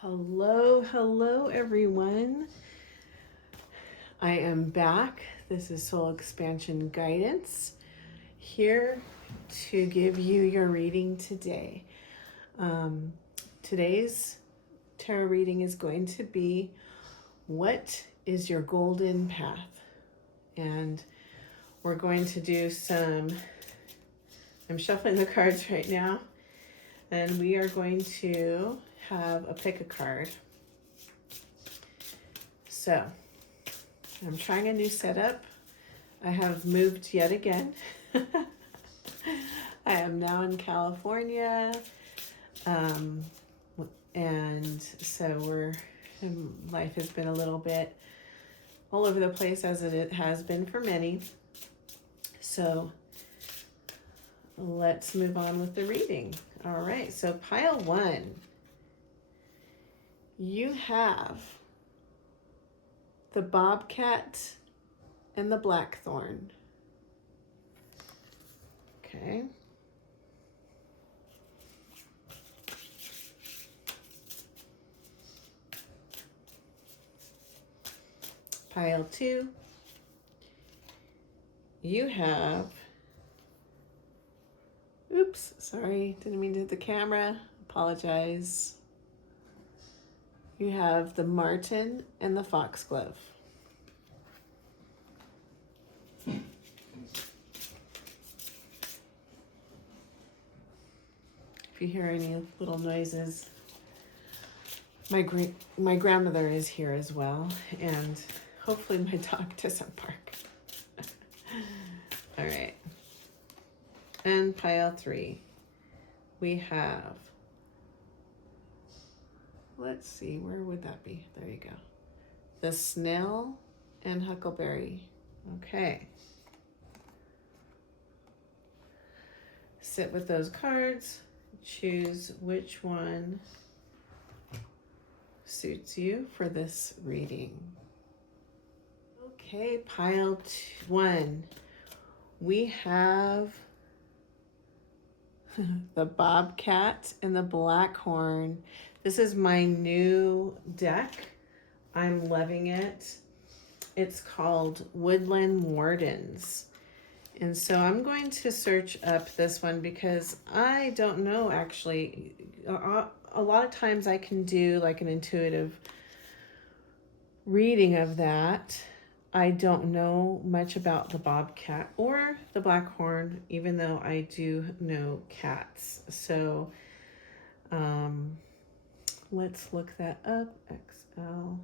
Hello everyone. I am back. This is Soul Expansion Guidance here to give you your reading today. Today's tarot reading is going to be what is your golden path? And we're going to do I'm shuffling the cards right now, and we are going to have a pick a card. So I'm trying a new setup. I have moved yet again. I am now in California. And so life has been a little bit all over the place, as it has been for many. So let's move on with the reading. All right, so pile one, you have the bobcat and the blackthorn. Okay. Pile two, you have, oops, sorry, didn't mean to hit the camera, apologize. You have the marten and the foxglove. If you hear any little noises, my grandmother is here as well, and hopefully my dog doesn't bark. All right. And pile three, we have, let's see, where would that be? There you go. The snail and huckleberry. Okay. Sit with those cards. Choose which one suits you for this reading. Okay, pile one. We have the bobcat and the blackhorn. This is my new deck. I'm loving it. It's called Woodland Wardens. And so I'm going to search up this one because I don't know actually. A lot of times I can do like an intuitive reading of that. I don't know much about the bobcat or the blackhorn, even though I do know cats. So let's look that up. XL.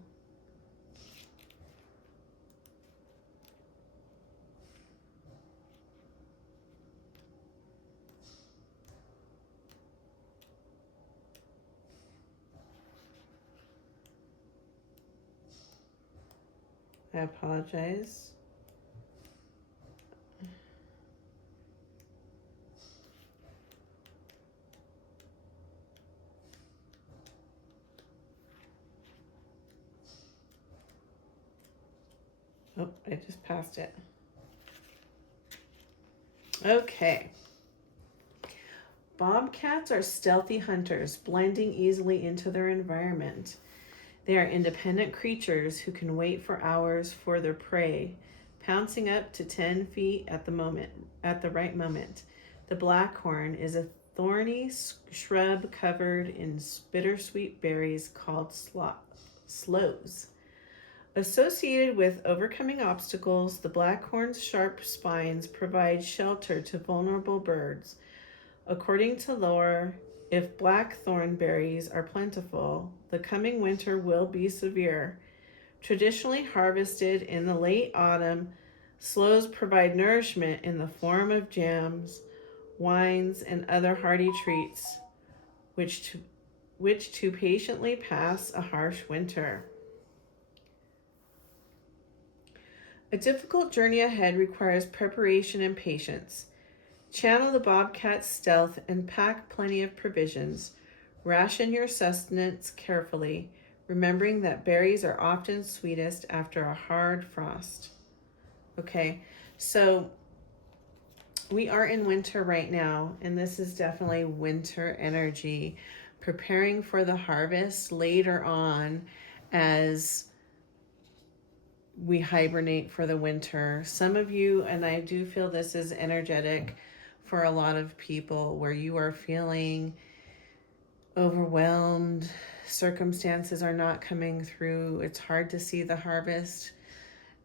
I apologize. Oh, I just passed it. Okay. Bobcats are stealthy hunters, blending easily into their environment. They are independent creatures who can wait for hours for their prey, pouncing up to 10 feet at the right moment. The blackhorn is a thorny shrub covered in bittersweet berries called sloes. Associated with overcoming obstacles, the blackhorn's sharp spines provide shelter to vulnerable birds. According to lore, if blackthorn berries are plentiful, the coming winter will be severe. Traditionally harvested in the late autumn, sloes provide nourishment in the form of jams, wines, and other hearty treats, which to patiently pass a harsh winter. A difficult journey ahead requires preparation and patience. Channel the bobcat's stealth and pack plenty of provisions. Ration your sustenance carefully, remembering that berries are often sweetest after a hard frost. Okay, so we are in winter right now, and this is definitely winter energy, preparing for the harvest later on as we hibernate for the winter. Some of you, and I do feel this is energetic for a lot of people, where you are feeling overwhelmed, circumstances are not coming through, it's hard to see the harvest.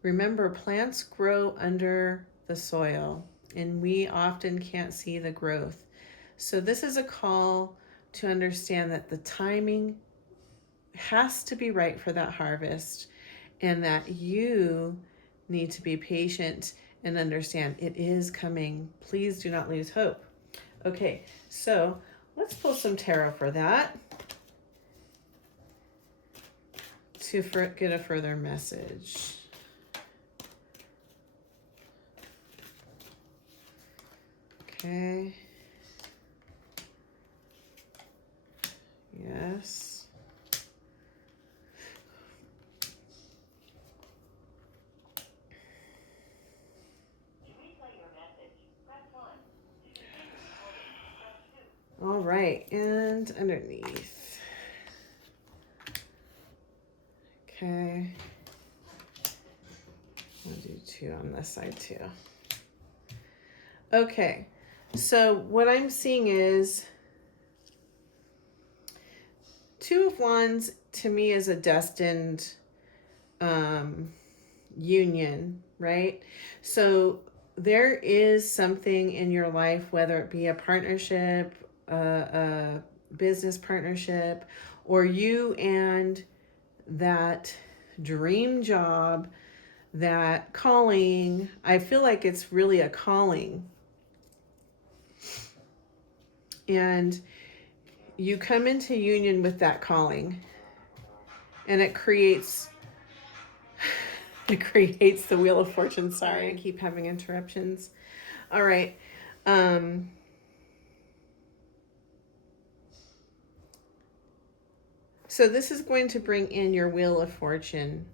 Remember, plants grow under the soil, and we often can't see the growth. So this is a call to understand that the timing has to be right for that harvest, and that you need to be patient and understand it is coming. Please do not lose hope. Okay, so let's pull some tarot for that to get a further message. Okay. Yes. All right, and underneath. Okay. I'll do 2 on this side too. Okay, so what I'm seeing is 2 of Wands to me is a destined union, right? So there is something in your life, whether it be a partnership, a business partnership, or you and that dream job, that calling. I feel like it's really a calling. And you come into union with that calling, and it creates the Wheel of Fortune. Sorry, I keep having interruptions. All right. So this is going to bring in your Wheel of Fortune.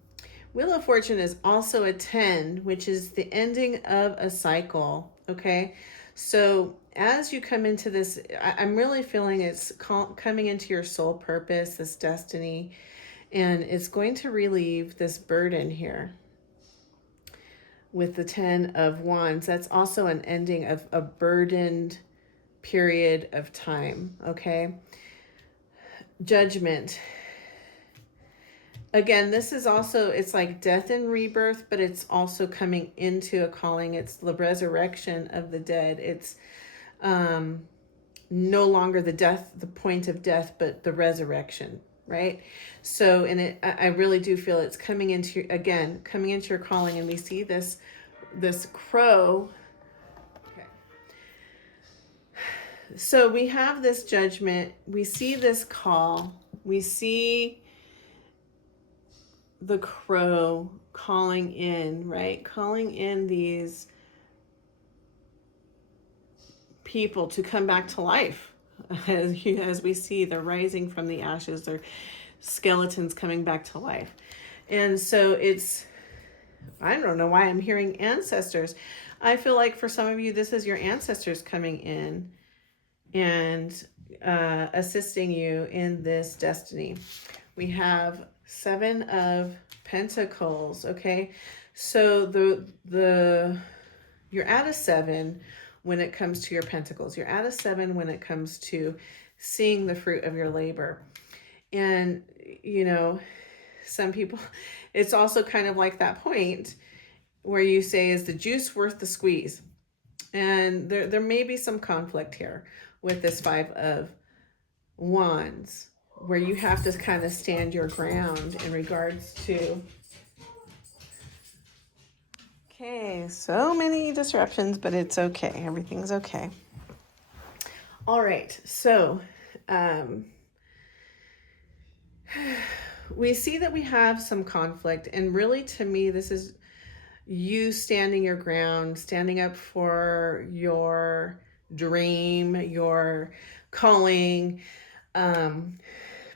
Wheel of Fortune is also a 10, which is the ending of a cycle, okay? So as you come into this, I'm really feeling it's coming into your soul purpose, this destiny, and it's going to relieve this burden here. With the 10 of Wands, that's also an ending of a burdened period of time, okay? Judgment. Again, this is also, it's like death and rebirth, but it's also coming into a calling. It's the resurrection of the dead. It's no longer the point of death, but the resurrection, right? So, and I really do feel it's coming into your calling, and we see this crow. Okay. So we have this judgment, we see this call, we see the crow calling in, right? Calling in these people to come back to life. As we see, they're rising from the ashes, their skeletons coming back to life. And so I don't know why I'm hearing ancestors. I feel like for some of you, this is your ancestors coming in and assisting you in this destiny. We have 7 of Pentacles, okay? So you're at a 7 when it comes to your pentacles. You're at a 7 when it comes to seeing the fruit of your labor. And, you know, some people, it's also kind of like that point where you say, is the juice worth the squeeze? And there may be some conflict here with this 5 of Wands, where you have to kind of stand your ground in regards to. Okay, so many disruptions, but it's okay. Everything's okay. All right, so we see that we have some conflict, and really to me, this is you standing your ground, standing up for your dream, your calling.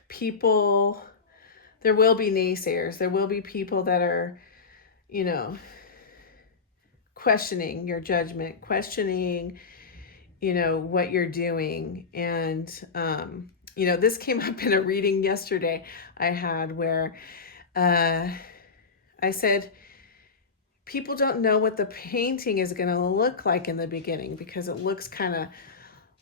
People, there will be naysayers. There will be people that are, you know, questioning your judgment, questioning, you know, what you're doing. And This came up in a reading yesterday I had where I said, people don't know what the painting is going to look like in the beginning because it looks kind of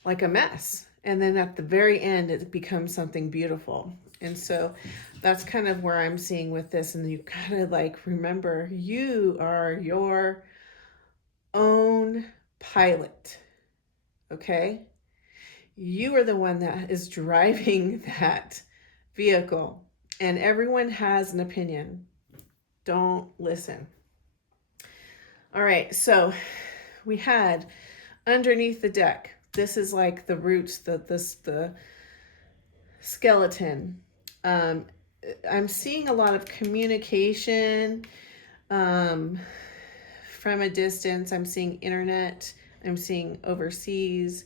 like a mess. And then at the very end, it becomes something beautiful. And so that's kind of where I'm seeing with this. And you kind of like remember, you are your own pilot. Okay? You are the one that is driving that vehicle, and everyone has an opinion. Don't listen. All right, so we had underneath the deck. This is like the roots, the skeleton. I'm seeing a lot of communication from a distance. I'm seeing internet. I'm seeing overseas.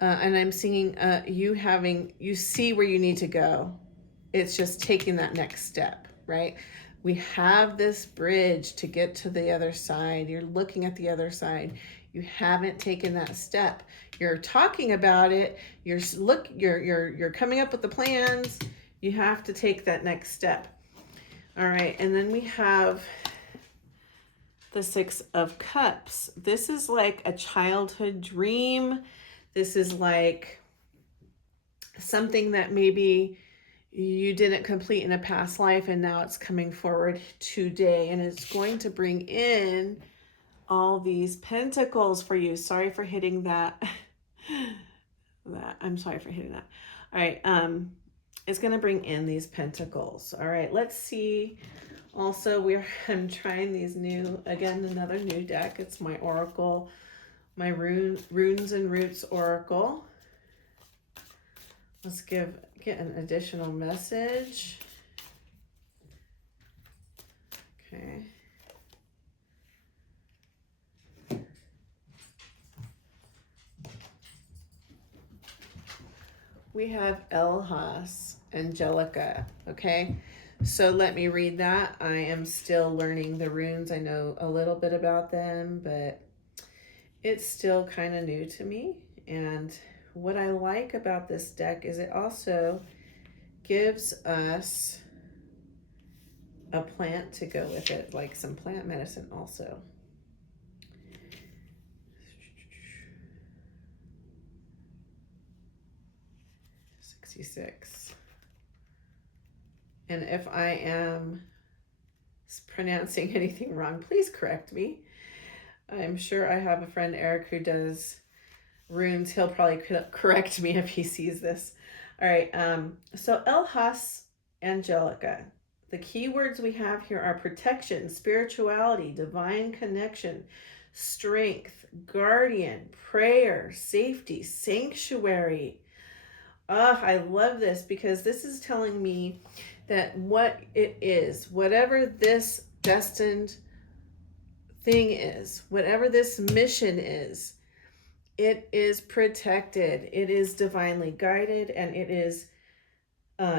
And I'm seeing you see where you need to go. It's just taking that next step, right? We have this bridge to get to the other side. You're looking at the other side. You haven't taken that step. You're talking about it. You're coming up with the plans. You have to take that next step. All right, and then we have the Six of Cups. This is like a childhood dream. This is like something that maybe you didn't complete in a past life and now it's coming forward today, and it's going to bring in all these pentacles for you. Sorry for hitting that. I'm sorry for hitting that. All right. It's going to bring in these pentacles. All right. Let's see. Also, I'm trying these another new deck. It's my Oracle, my Runes and Roots Oracle. Let's get an additional message. Okay. We have Elhas, Angelica. Okay. So let me read that. I am still learning the runes. I know a little bit about them, but it's still kind of new to me. And what I like about this deck is it also gives us a plant to go with it, like some plant medicine also. And if I am pronouncing anything wrong, please correct me. I'm sure I have a friend, Eric, who does runes. He'll probably correct me if he sees this. All right. So Elhas Angelica. The key words we have here are protection, spirituality, divine connection, strength, guardian, prayer, safety, sanctuary. I love this because this is telling me that what it is, whatever this destined thing is, whatever this mission is, it is protected, it is divinely guided, and it is,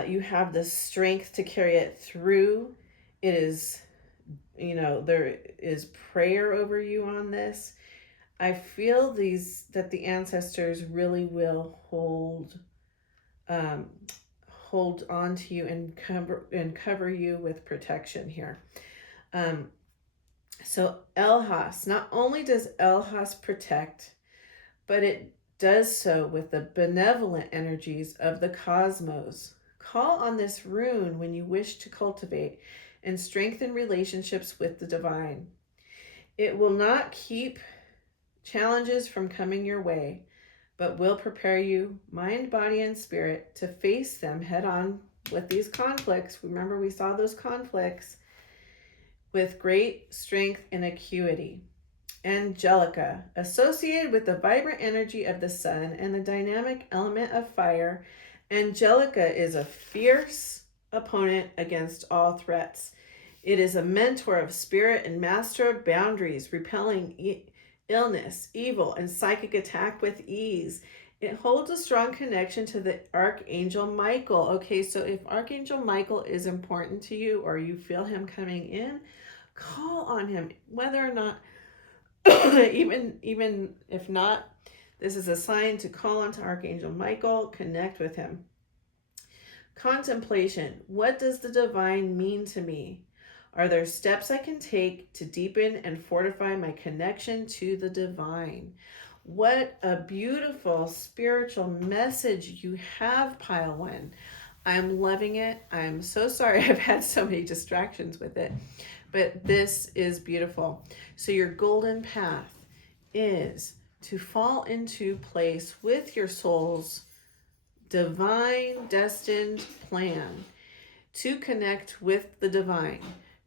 you have the strength to carry it through. It is, there is prayer over you on this. I feel that the ancestors really will hold on to you and cover you with protection here. So Elhas, not only does Elhas protect, but it does so with the benevolent energies of the cosmos. Call on this rune when you wish to cultivate and strengthen relationships with the divine. It will not keep challenges from coming your way, but will prepare you, mind, body, and spirit, to face them head on with these conflicts. Remember, we saw those conflicts with great strength and acuity. Angelica, associated with the vibrant energy of the sun and the dynamic element of fire, Angelica is a fierce opponent against all threats. It is a mentor of spirit and master of boundaries, repelling illness, evil, and psychic attack with ease. It holds a strong connection to the Archangel Michael. Okay, so if Archangel Michael is important to you or you feel him coming in, call on him. Whether or not, even if not, this is a sign to call on to Archangel Michael, connect with him. Contemplation. What does the divine mean to me? Are there steps I can take to deepen and fortify my connection to the divine? What a beautiful spiritual message you have, Pile One. I'm loving it. I'm so sorry I've had so many distractions with it, but this is beautiful. So, your golden path is to fall into place with your soul's divine destined plan, to connect with the divine,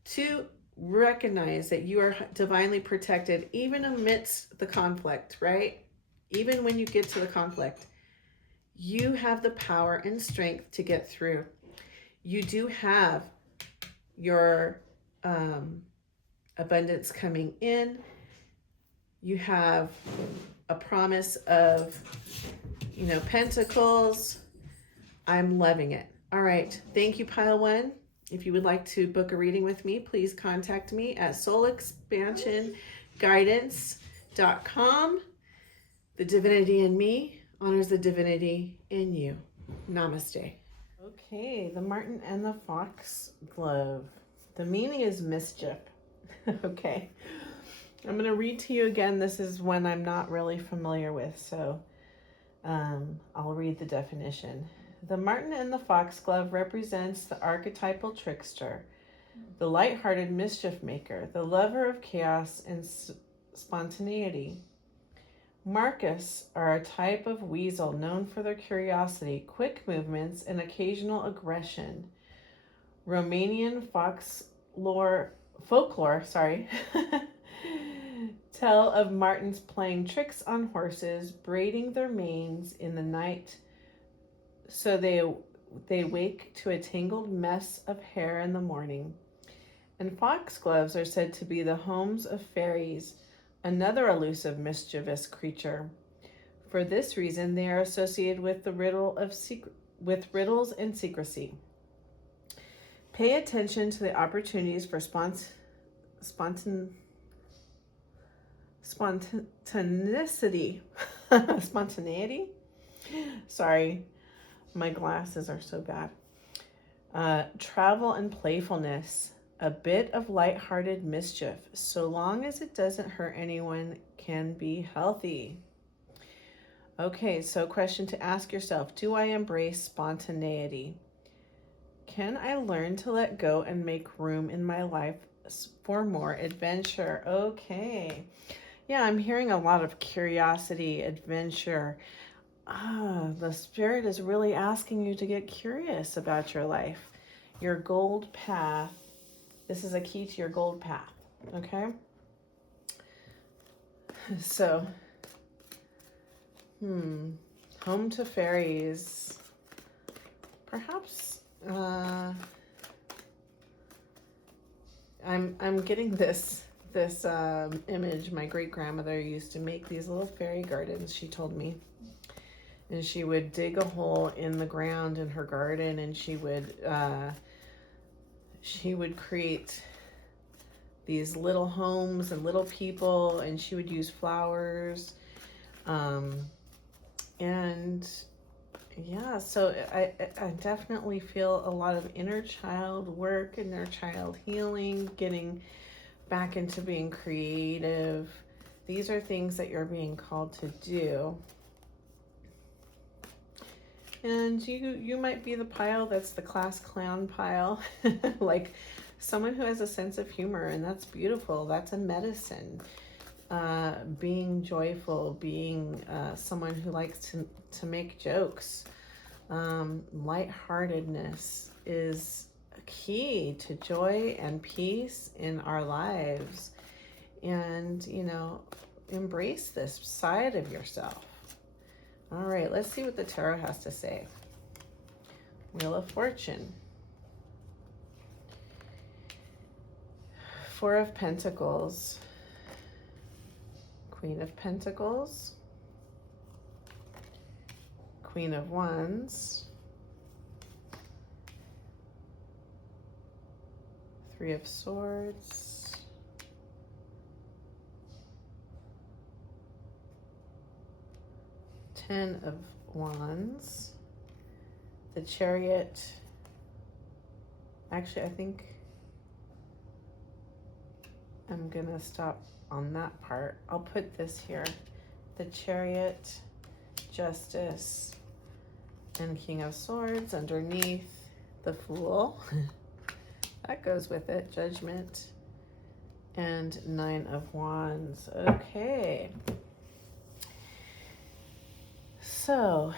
to recognize that you are divinely protected even amidst the conflict, right? Even when you get to the conflict, you have the power and strength to get through. You do have your abundance coming in. You have a promise of, pentacles. I'm loving it. All right. Thank you, Pile One. If you would like to book a reading with me, please contact me at soulexpansionguidance.com. The divinity in me honors the divinity in you. Namaste. Okay, the marten and the foxglove. The meaning is mischief. Okay. I'm going to read to you again. This is one I'm not really familiar with, so I'll read the definition. The marten and the foxglove represents the archetypal trickster, the light-hearted mischief maker, the lover of chaos and spontaneity. Marcus are a type of weasel known for their curiosity, quick movements, and occasional aggression. Romanian folklore, tell of martens playing tricks on horses, braiding their manes in the night so they wake to a tangled mess of hair in the morning. And foxgloves are said to be the homes of fairies, another elusive, mischievous creature. For this reason, they are associated with the riddles and secrecy. Pay attention to the opportunities for spontaneity. Spontaneity? Sorry, my glasses are so bad. Travel and playfulness. A bit of lighthearted mischief, so long as it doesn't hurt anyone, can be healthy. Okay, so question to ask yourself: do I embrace spontaneity? Can I learn to let go and make room in my life for more adventure? Okay. Yeah, I'm hearing a lot of curiosity, adventure. The spirit is really asking you to get curious about your life. Your gold path. This is a key to your gold path. Okay? So, home to fairies. Perhaps I'm getting this image. My great grandmother used to make these little fairy gardens, she told me. And she would dig a hole in the ground in her garden, and she would create these little homes and little people, and she would use flowers. And yeah, so I definitely feel a lot of inner child work, inner child healing, getting back into being creative. These are things that you're being called to do. And you might be the pile that's the class clown pile, like someone who has a sense of humor, and that's beautiful. That's a medicine. Being joyful, being someone who likes to make jokes. Lightheartedness is a key to joy and peace in our lives. And, embrace this side of yourself. All right, let's see what the tarot has to say. Wheel of Fortune. Four of Pentacles. Queen of Pentacles. Queen of Wands. Three of Swords. Ten of Wands. the Chariot. Actually, I think I'm gonna stop on that part. I'll put this here. The Chariot, Justice, and King of Swords underneath the Fool. That goes with it. Judgment and Nine of Wands. Okay. So,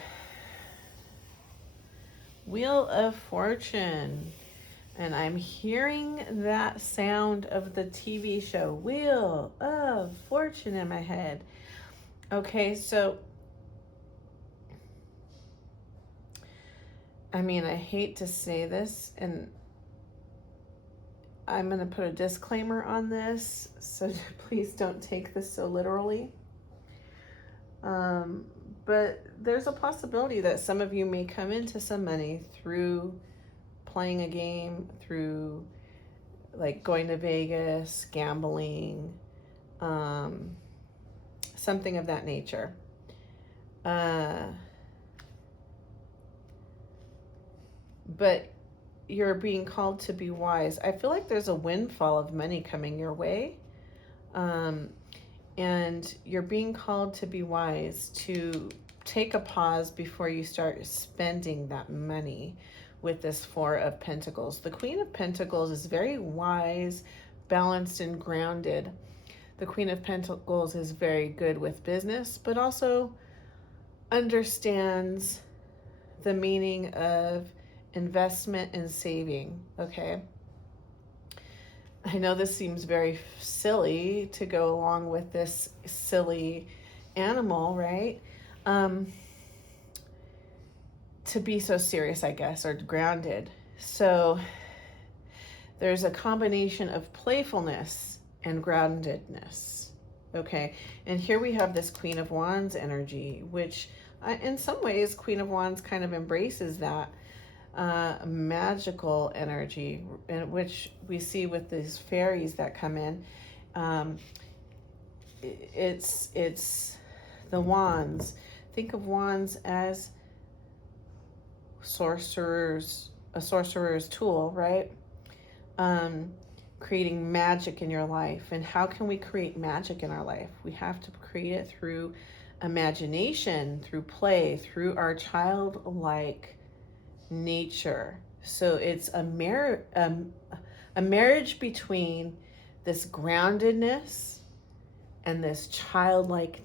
Wheel of Fortune. And I'm hearing that sound of the TV show, Wheel of Fortune, in my head. Okay, so, I mean, I hate to say this, and I'm going to put a disclaimer on this, so please don't take this so literally. But there's a possibility that some of you may come into some money through playing a game, through like going to Vegas, gambling, something of that nature. But you're being called to be wise. I feel like there's a windfall of money coming your way. And you're being called to be wise, to take a pause before you start spending that money with this Four of Pentacles. The Queen of Pentacles is very wise, balanced, and grounded. The Queen of Pentacles is very good with business, but also understands the meaning of investment and saving, okay? I know this seems very silly to go along with this silly animal, right? To be so serious, I guess, or grounded. So there's a combination of playfulness and groundedness, okay? And here we have this Queen of Wands energy, which in some ways, Queen of Wands kind of embraces that magical energy, which we see with these fairies that come in. It's the wands. Think of wands as a sorcerer's tool, right? Creating magic in your life. And how can we create magic in our life? We have to create it through imagination, through play, through our childlike nature. So it's a marriage between this groundedness and this childlike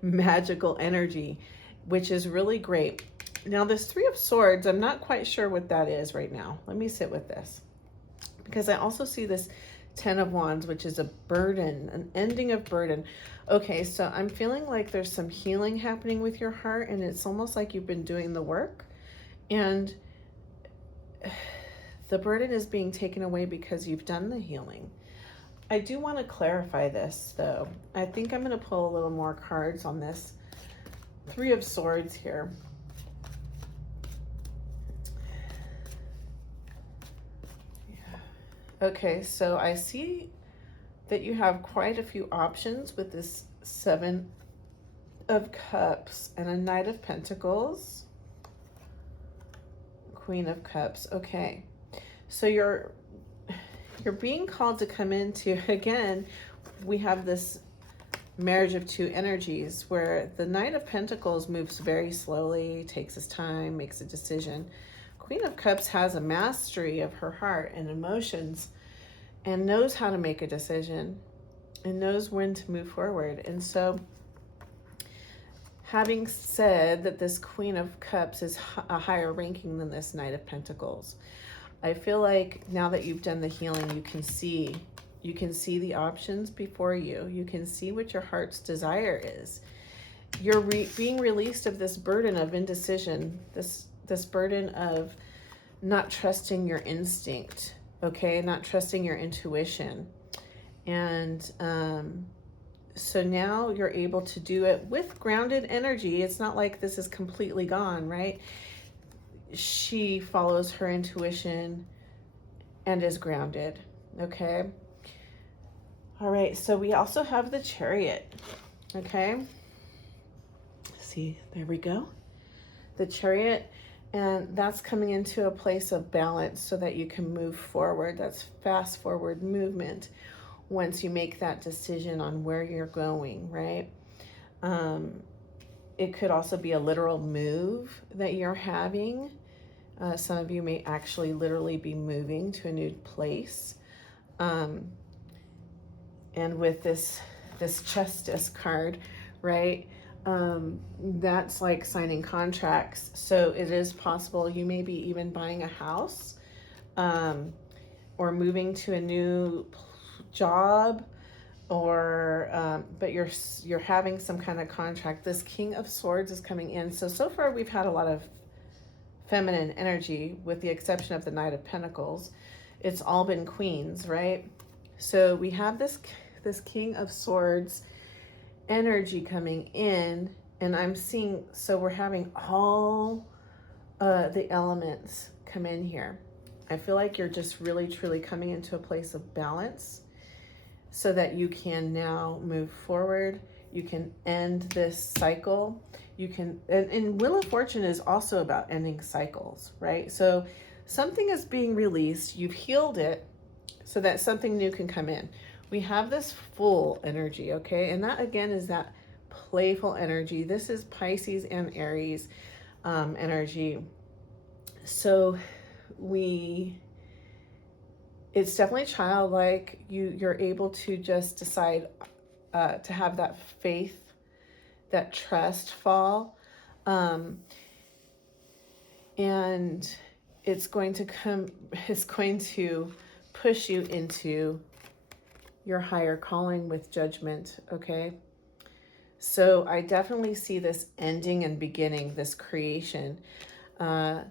magical energy, which is really great. Now this Three of Swords, I'm not quite sure what that is right now. Let me sit with this, because I also see this Ten of Wands, which is a burden, an ending of burden. Okay, so I'm feeling like there's some healing happening with your heart, and it's almost like you've been doing the work, and the burden is being taken away because you've done the healing. I do want to clarify this, though. I think I'm going to pull a little more cards on this Three of Swords here. Okay, so I see that you have quite a few options with this Seven of Cups and a Knight of Pentacles, Queen of Cups. Okay, so you're being called to come into, again, we have this marriage of two energies where the Knight of Pentacles moves very slowly, takes his time, makes a decision. Queen of Cups has a mastery of her heart and emotions and knows how to make a decision and knows when to move forward. And so, having said that this Queen of Cups is a higher ranking than this Knight of Pentacles, I feel like now that you've done the healing, you can see the options before you. You can see what your heart's desire is. You're being released of this burden of indecision, this burden of not trusting your instinct, okay? Not trusting your intuition. And so now you're able to do it with grounded energy. It's not like this is completely gone, right? She follows her intuition and is grounded, okay? All right, so we also have the Chariot, okay? See, there we go. The Chariot And that's coming into a place of balance so that you can move forward. That's fast forward movement once you make that decision on where you're going, right? It could also be a literal move that you're having. Some of you may actually literally be moving to a new place. And with this Justice card, right? That's like signing contracts. So it is possible you may be even buying a house, or moving to a new job, or but you're having some kind of contract. This King of Swords is coming in. So far we've had a lot of feminine energy, with the exception of the Knight of Pentacles. It's all been queens, right? So we have this King of Swords energy coming in, and I'm seeing, so we're having all the elements come in here. I feel like you're just really truly coming into a place of balance so that you can now move forward. You can end this cycle. You can, and Wheel of Fortune is also about ending cycles, right? So something is being released, you've healed it, so that something new can come in. We have this Fool energy, okay? And that again is that playful energy. This is Pisces and Aries energy. So it's definitely childlike. You're able to just decide to have that faith, that trust fall. And it's going to push you into your higher calling with judgment, okay? So I definitely see this ending and beginning, this creation. The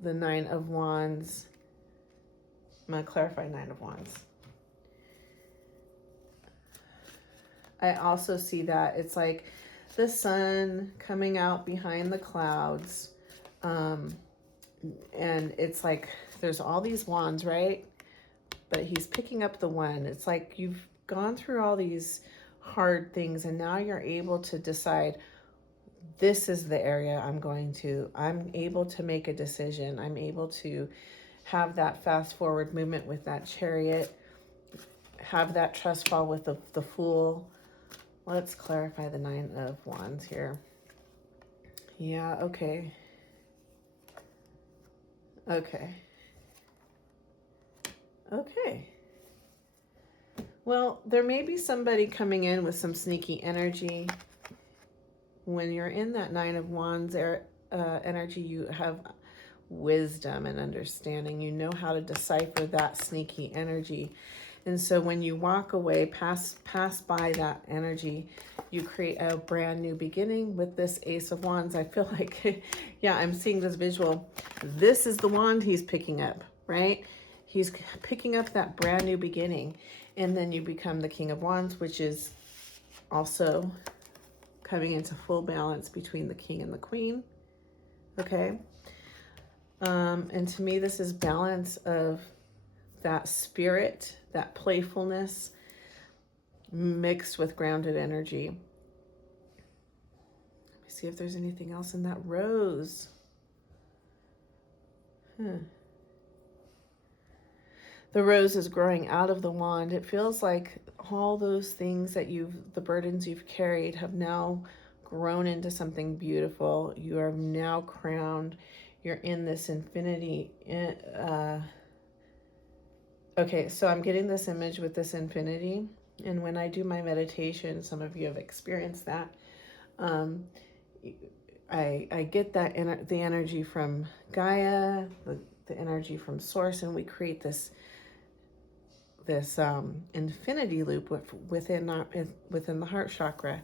Nine of Wands. I'm going to clarify Nine of Wands. I also see that it's like the sun coming out behind the clouds. And it's like there's all these wands, right? But he's picking up the one. It's like you've gone through all these hard things, and now you're able to decide, this is the area I'm able to make a decision. I'm able to have that fast forward movement with that Chariot, have that trust fall with the Fool. Let's clarify the Nine of Wands here. Yeah, okay. Okay. Well, there may be somebody coming in with some sneaky energy. When you're in that Nine of Wands energy, you have wisdom and understanding. You know how to decipher that sneaky energy. And so when you walk away, pass by that energy, you create a brand new beginning with this Ace of Wands. I feel like, yeah, I'm seeing this visual. This is the wand he's picking up, right? He's picking up that brand new beginning. And then you become the King of Wands, which is also coming into full balance between the King and the Queen. Okay. And to me, this is balance of that spirit, that playfulness mixed with grounded energy. Let me see if there's anything else in that Rose. The rose is growing out of the wand. It feels like all those things that the burdens you've carried have now grown into something beautiful. You are now crowned. You're in this infinity. Okay, so I'm getting this image with this infinity. And when I do my meditation, some of you have experienced that. I get that the energy from Gaia, the energy from Source, and we create this infinity loop within the heart chakra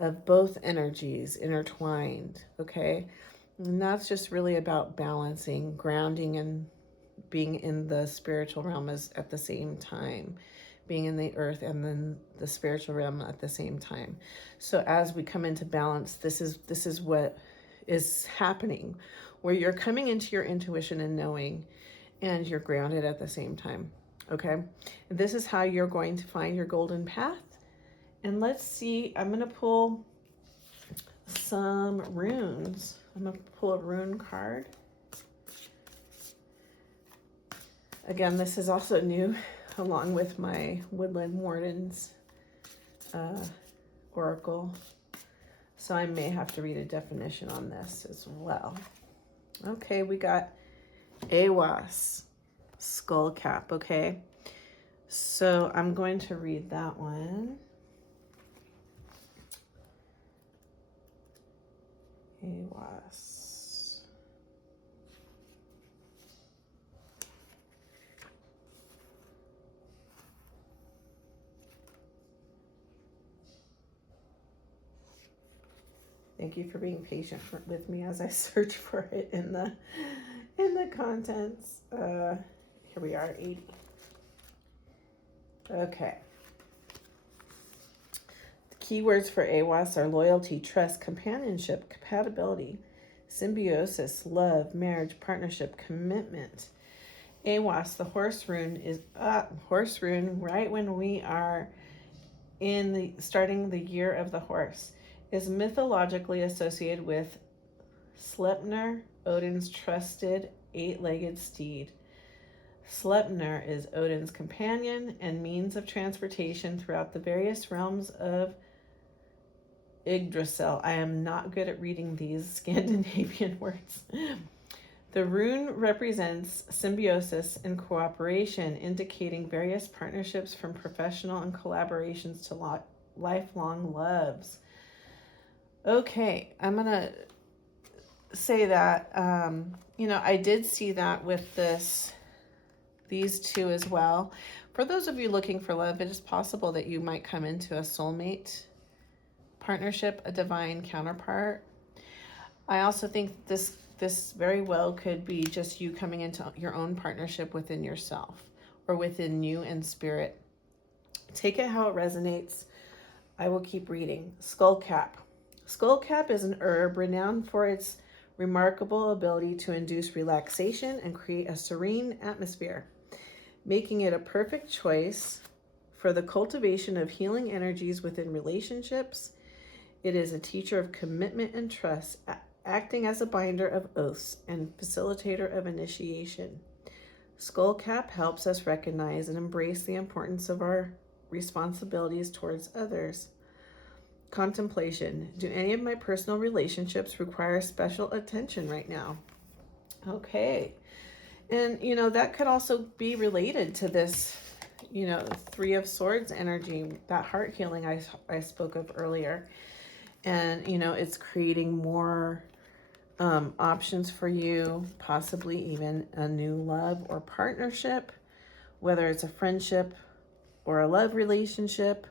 of both energies intertwined, okay? And that's just really about balancing, grounding, and being in the spiritual realm at the same time, being in the earth and then the spiritual realm at the same time. So as we come into balance, this is what is happening, where you're coming into your intuition and knowing, and you're grounded at the same time. Okay, this is how you're going to find your golden path. And let's see, I'm going to pull some runes. I'm going to pull a rune card. Again, this is also new, along with my Woodland Wardens oracle. So I may have to read a definition on this as well. Okay, we got Aiwass, skull cap, okay? So I'm going to read that one. Aiwass. Thank you for being patient with me as I search for it in the contents. Here we are, 80. Okay. The keywords for Aiwass are loyalty, trust, companionship, compatibility, symbiosis, love, marriage, partnership, commitment. Aiwass, the horse rune, is horse rune right when we are starting the year of the horse, is mythologically associated with Sleipnir, Odin's trusted 8-legged steed. Sleipnir is Odin's companion and means of transportation throughout the various realms of Yggdrasil. I am not good at reading these Scandinavian words. The rune represents symbiosis and cooperation, indicating various partnerships from professional and collaborations to lifelong loves. Okay, I'm going to say that, I did see that with these two as well. For those of you looking for love, it is possible that you might come into a soulmate partnership, a divine counterpart. I also think this very well could be just you coming into your own partnership within yourself or within you and spirit. Take it how it resonates. I will keep reading. Skullcap. Skullcap is an herb renowned for its remarkable ability to induce relaxation and create a serene atmosphere, making it a perfect choice for the cultivation of healing energies within relationships. It is a teacher of commitment and trust, acting as a binder of oaths and facilitator of initiation. Skullcap helps us recognize and embrace the importance of our responsibilities towards others. Contemplation. Do any of my personal relationships require special attention right now? Okay. And, that could also be related to this, Three of Swords energy, that heart healing I spoke of earlier. And, it's creating more options for you, possibly even a new love or partnership, whether it's a friendship or a love relationship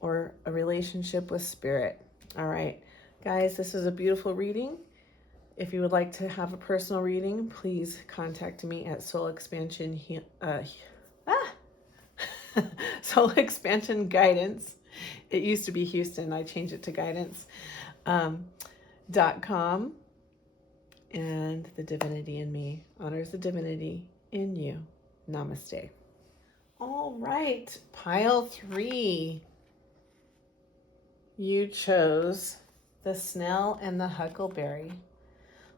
or a relationship with spirit. All right, guys, this is a beautiful reading. If you would like to have a personal reading, please contact me at Soul Expansion Soul Expansion Guidance. It used to be Houston. I changed it to Guidance. .com. And the divinity in me honors the divinity in you. Namaste. All right, pile 3. You chose the snail and the huckleberry.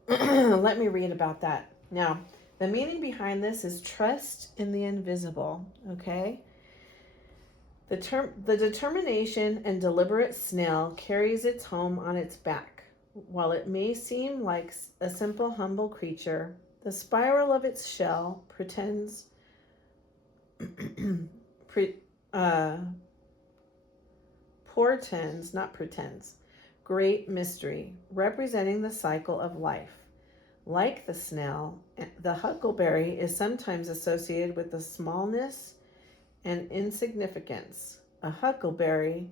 Let me read about that. Now, the meaning behind this is trust in the invisible, okay? The determination and deliberate snail carries its home on its back. While it may seem like a simple, humble creature, the spiral of its shell portends great mystery, representing the cycle of life. Like the snail, the huckleberry is sometimes associated with the smallness and insignificance. A huckleberry,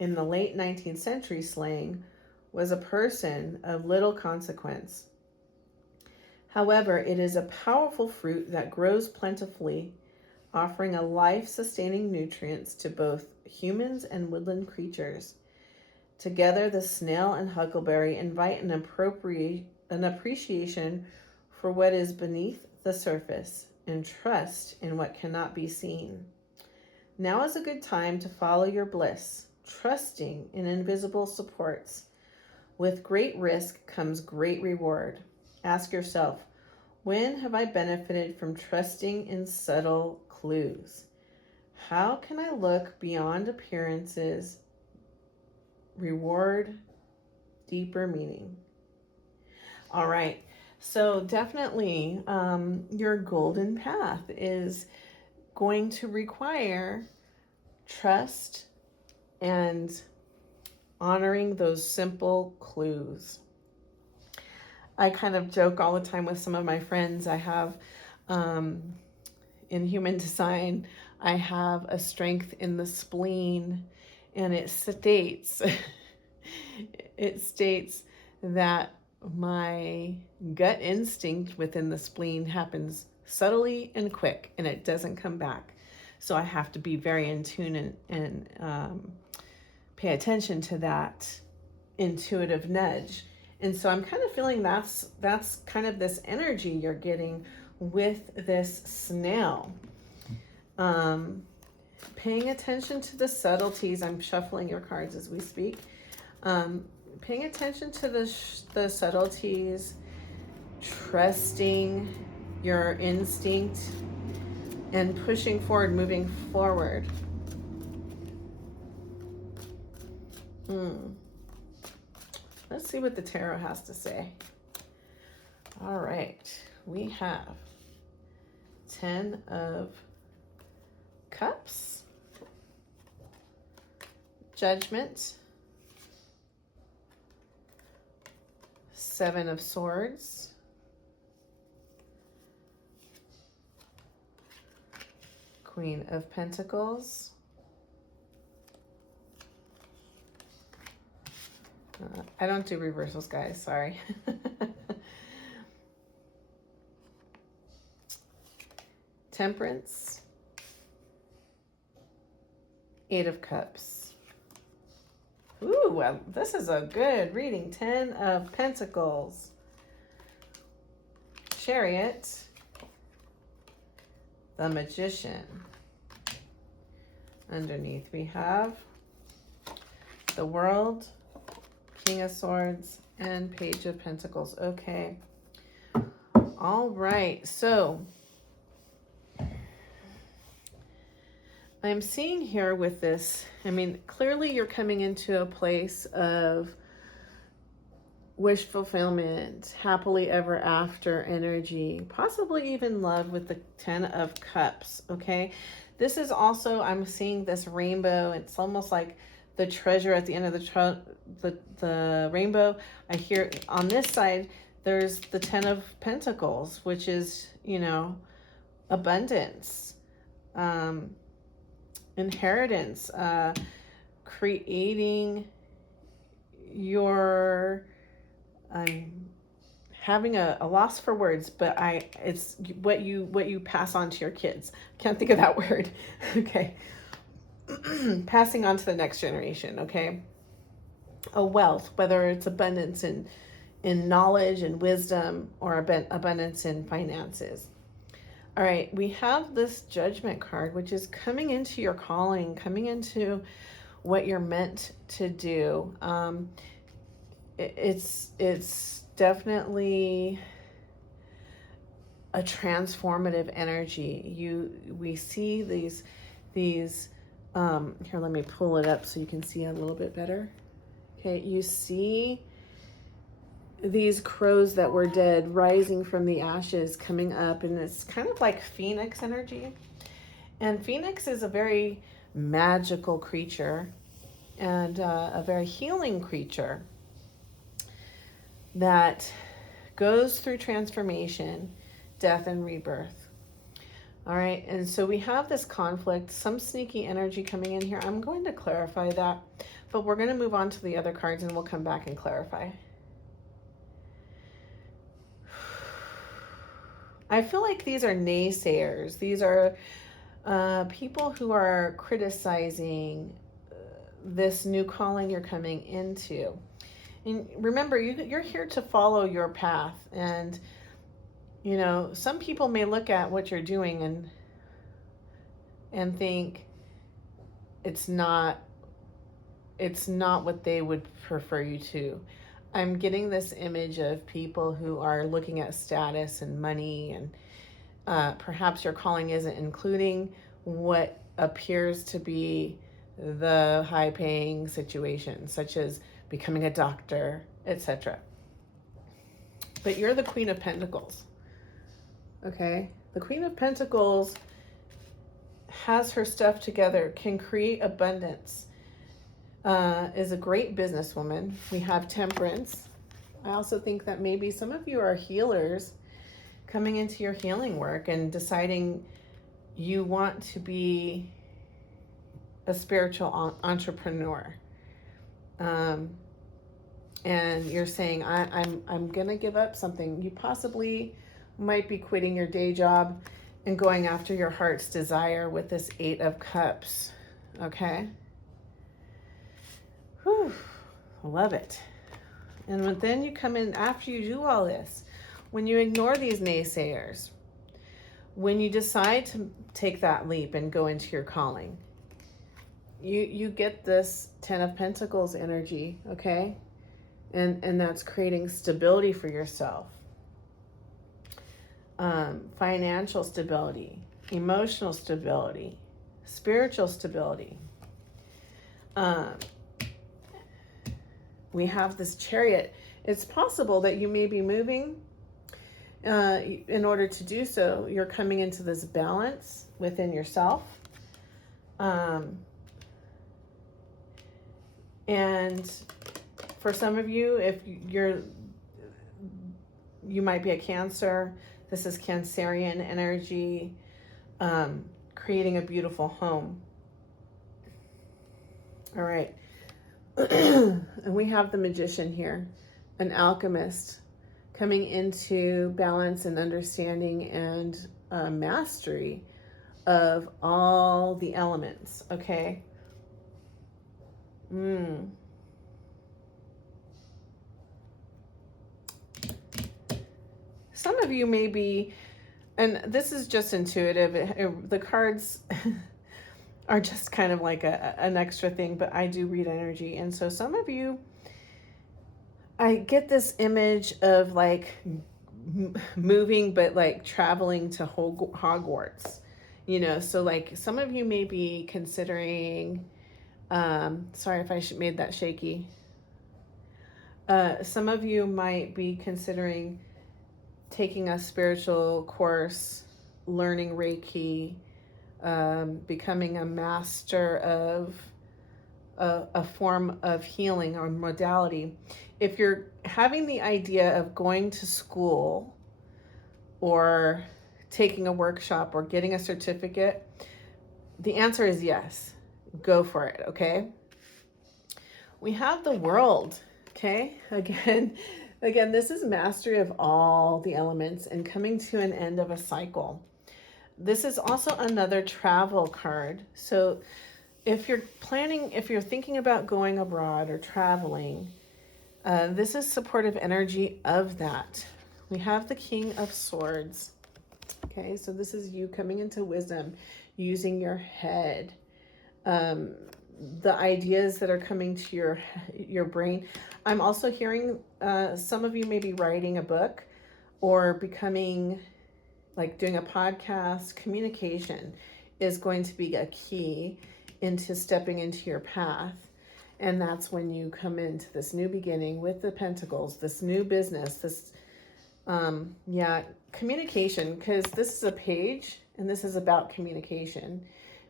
in the late 19th century slang, was a person of little consequence. However, it is a powerful fruit that grows plentifully, offering a life-sustaining nutrients to both humans and woodland creatures. Together, the snail and huckleberry invite an appreciation for what is beneath the surface and trust in what cannot be seen. Now is a good time to follow your bliss, trusting in invisible supports. With great risk comes great reward. Ask yourself, When have I benefited from trusting in subtle clues? How can I look beyond appearances, reward deeper meaning? All right. So definitely, your golden path is going to require trust and honoring those simple clues. I kind of joke all the time with some of my friends. I have, in human design, I have a strength in the spleen, and it states, it states that my gut instinct within the spleen happens subtly and quick, and it doesn't come back. So I have to be very in tune and pay attention to that intuitive nudge. And so I'm kind of feeling that's kind of this energy you're getting with this snail. Paying attention to the subtleties. I'm shuffling your cards as we speak. Paying attention to the subtleties, trusting your instinct, and pushing forward, moving forward. Let's see what the tarot has to say. All right, we have 10 of Cups, Judgment, 7 of Swords, Queen of Pentacles, I don't do reversals, guys, sorry. Temperance, 8 of Cups. Ooh, well, this is a good reading. 10 of Pentacles, Chariot, the Magician. Underneath we have the World, King of Swords, and Page of Pentacles. Okay. All right. So I'm seeing here with this, I mean, clearly you're coming into a place of wish fulfillment, happily ever after energy, possibly even love with the 10 of Cups. Okay. This is also, I'm seeing this rainbow. It's almost like the treasure at the end of the rainbow. I hear on this side, there's the 10 of Pentacles, which is, you know, abundance, inheritance, creating your, I'm having a loss for words, but it's what you pass on to your kids. Can't think of that word. Okay. Passing on to the next generation. Okay. A wealth, whether it's abundance in knowledge and wisdom, or abundance in finances. All right, we have this Judgment card, which is coming into your calling, coming into what you're meant to do. It's definitely a transformative energy. We see these here, let me pull it up so you can see a little bit better. Okay, you see these crows that were dead rising from the ashes, coming up, and it's kind of like phoenix energy. And phoenix is a very magical creature and a very healing creature that goes through transformation, death, and rebirth. All right, and so we have this conflict, some sneaky energy coming in here. I'm going to clarify that, but we're going to move on to the other cards and we'll come back and clarify. I feel like these are naysayers. These are people who are criticizing this new calling you're coming into. And remember, you're here to follow your path. And, you know, some people may look at what you're doing and think it's not what they would prefer you to. I'm getting this image of people who are looking at status and money, and perhaps your calling isn't including what appears to be the high paying situation, such as becoming a doctor, etc. But you're the Queen of Pentacles. Okay? The Queen of Pentacles has her stuff together, can create abundance, is a great businesswoman. We have Temperance. I also think that maybe some of you are healers coming into your healing work and deciding you want to be a spiritual entrepreneur. And you're saying, I'm going to give up something. You possibly might be quitting your day job and going after your heart's desire with this 8 of Cups. Okay? Whew. I love it. And then you come in after you do all this, when you ignore these naysayers, when you decide to take that leap and go into your calling, you get this 10 of Pentacles energy, okay? And that's creating stability for yourself. Financial stability, emotional stability, spiritual stability. We have this Chariot. It's possible that you may be moving. In order to do so, you're coming into this balance within yourself. And for some of you, if you might be a Cancer. This is Cancerian energy, creating a beautiful home. All right. And we have the Magician here, an alchemist, coming into balance and understanding and mastery of all the elements, okay? Some of you may be, and this is just intuitive, the cards are just kind of like an extra thing, but I do read energy. And so some of you, I get this image of like moving, but like traveling to Hogwarts, you know? So like some of you may be considering, sorry if I made that shaky. Some of you might be considering taking a spiritual course, learning Reiki, becoming a master of a form of healing or modality. If you're having the idea of going to school or taking a workshop or getting a certificate, the answer is yes. Go for it, okay? We have the World, okay? Again, this is mastery of all the elements and coming to an end of a cycle. This is also another travel card. So if you're thinking about going abroad or traveling, this is supportive energy of that. We have the King of Swords. Okay, so this is you coming into wisdom, using your head. The ideas that are coming to your brain. I'm also hearing some of you may be writing a book or becoming, like doing a podcast. Communication is going to be a key into stepping into your path. And that's when you come into this new beginning with the Pentacles, this new business, this, communication, because this is a page and this is about communication.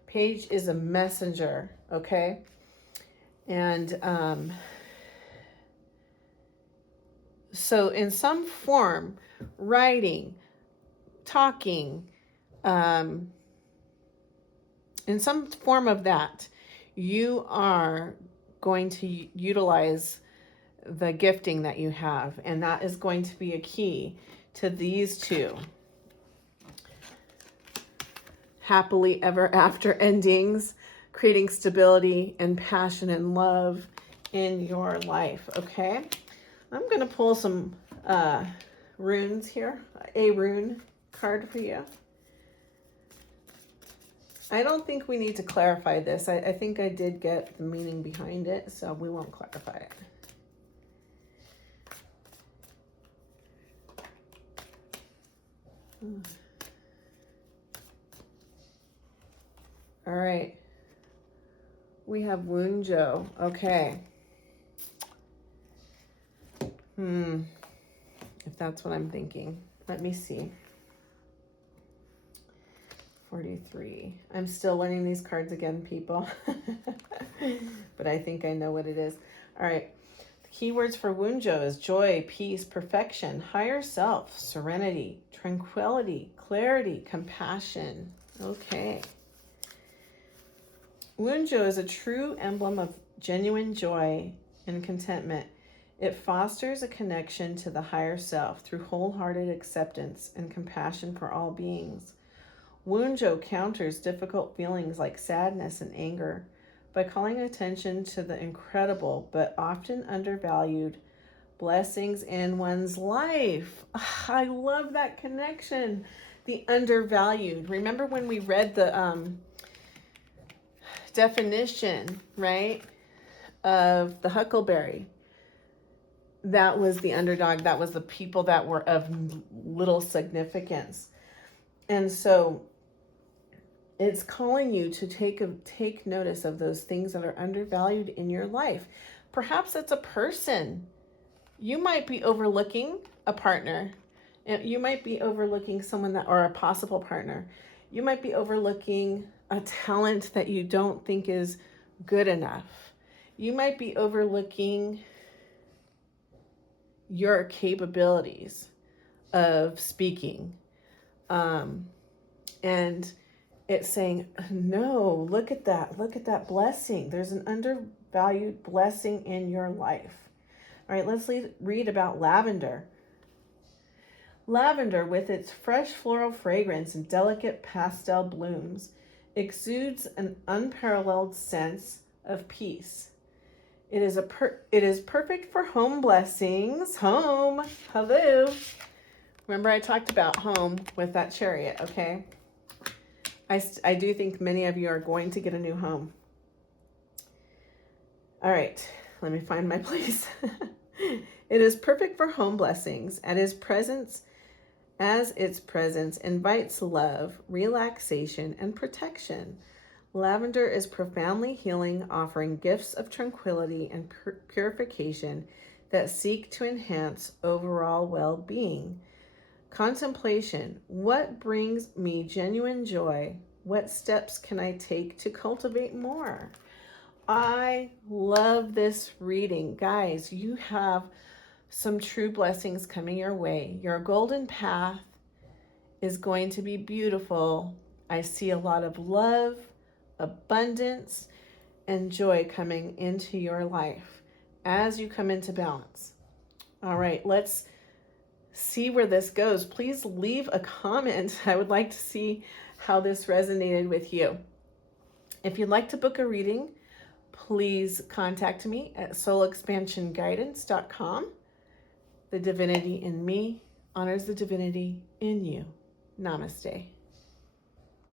Page is a messenger, okay? And so in some form, writing, talking, in some form of that, you are going to utilize the gifting that you have, and that is going to be a key to these two happily ever after endings, creating stability and passion and love in your life, okay? I'm going to pull some runes here, a rune card for you. I don't think we need to clarify this. I think I did get the meaning behind it, so we won't clarify it. All right. We have Wunjo. Okay. If that's what I'm thinking. Let me see. 43. I'm still learning these cards again, people. But I think I know what it is. All right. The keywords for Wunjo is joy, peace, perfection, higher self, serenity, tranquility, clarity, compassion. Okay. Wunjo is a true emblem of genuine joy and contentment. It fosters a connection to the higher self through wholehearted acceptance and compassion for all beings. Wunjo counters difficult feelings like sadness and anger by calling attention to the incredible but often undervalued blessings in one's life. I love that connection. The undervalued. Remember when we read the definition, right, of the huckleberry? That was the underdog. That was the people that were of little significance. And so it's calling you to take notice of those things that are undervalued in your life. Perhaps it's a person. You might be overlooking a partner. You might be overlooking someone that, or a possible partner. You might be overlooking a talent that you don't think is good enough. You might be overlooking your capabilities of speaking. And it's saying, no, look at that blessing. There's an undervalued blessing in your life. All right, let's read about lavender. Lavender, with its fresh floral fragrance and delicate pastel blooms, exudes an unparalleled sense of peace. It is perfect for home blessings. Home, hello. Remember I talked about home with that chariot, okay? I do think many of you are going to get a new home. All right, let me find my place. It is perfect for home blessings, and its presence invites love, relaxation, and protection. Lavender is profoundly healing, offering gifts of tranquility and purification that seek to enhance overall well-being. Contemplation. What brings me genuine joy? What steps can I take to cultivate more? I love this reading. Guys, you have some true blessings coming your way. Your golden path is going to be beautiful. I see a lot of love, abundance, and joy coming into your life as you come into balance. All right, let's see where this goes. Please leave a comment. I would like to see how this resonated with you. If you'd like to book a reading, please contact me at soulexpansionguidance.com. The divinity in me honors the divinity in you. Namaste.